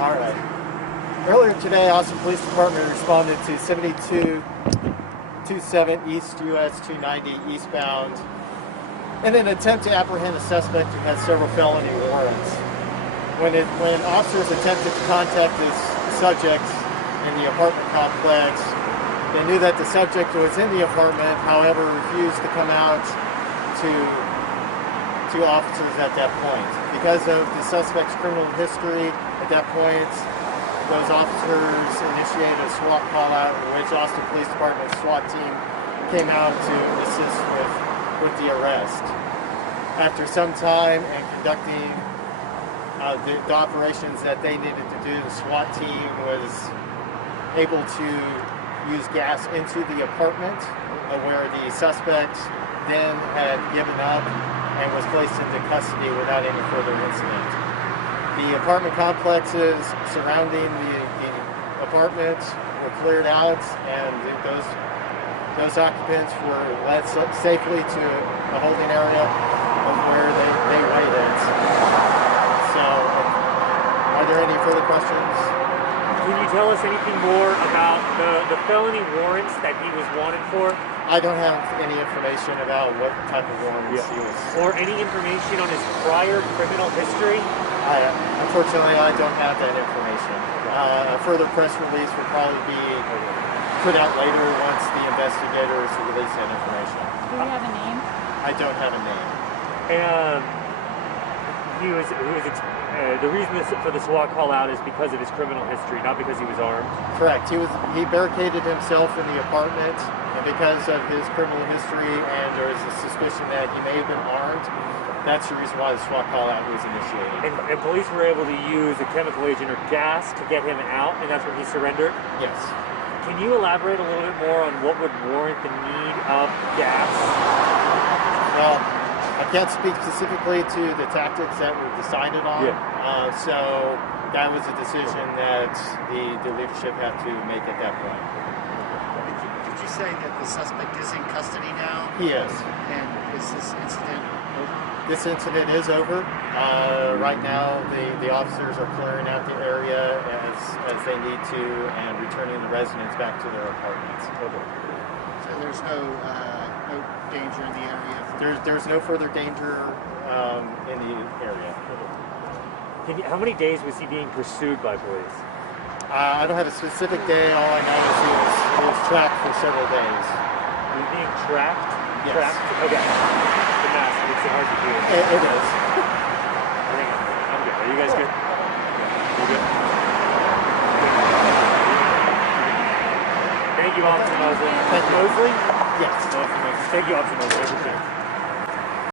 All right. Earlier today, Austin Police Department responded to 7227 East US 290 eastbound in an attempt to apprehend a suspect who has several felony warrants. When officers attempted to contact this subject in the apartment complex, they knew that the subject was in the apartment, however, refused to come out to officers at that point. Because of the suspect's criminal history at that point, those officers initiated a SWAT callout in which Austin Police Department SWAT team came out to assist with the arrest. After some time and conducting the operations that they needed to do, the SWAT team was able to use gas into the apartment where the suspect then had given up and was placed into custody without any further incident. The apartment complexes surrounding the apartment were cleared out, and those occupants were led safely to a holding area of where they waited. So, are there any further questions? Can you tell us anything more about the felony warrants that he was wanted for? I don't have any information about what type of warrants he was. Or any information on his prior criminal history? Unfortunately, I don't have that information. A further press release will probably be put out later once the investigators release that information. Do you have a name? I don't have a name. And the reason for the SWAT call out is because of his criminal history, not because he was armed. Correct. He barricaded himself in the apartment, and because of his criminal history, and there is a suspicion that he may have been armed. That's the reason why the SWAT call out was initiated. And police were able to use a chemical agent or gas to get him out, and that's when he surrendered? Yes. Can you elaborate a little bit more on what would warrant the need of gas? Well, I can't speak specifically to the tactics that were decided on. Yeah. So that was a decision that the leadership had to make at that point. Did you say that the suspect is in custody now? He is. And is this incident over? This incident is over. Right now, the officers are clearing out the area as they need to and returning the residents back to their apartments. Okay. So there's no danger in the area? There's no further danger in the area. How many days was he being pursued by police? I don't have a specific day. All I know is he was tracked for several days. He was being tracked? Yes. Tracked? Okay. The mask makes it hard to do. It is. I think I'm good. Are you guys good? You good? Thank you, Officer Mosley. Thank you. Mosley? Yes. Thank you, Officer Mosley.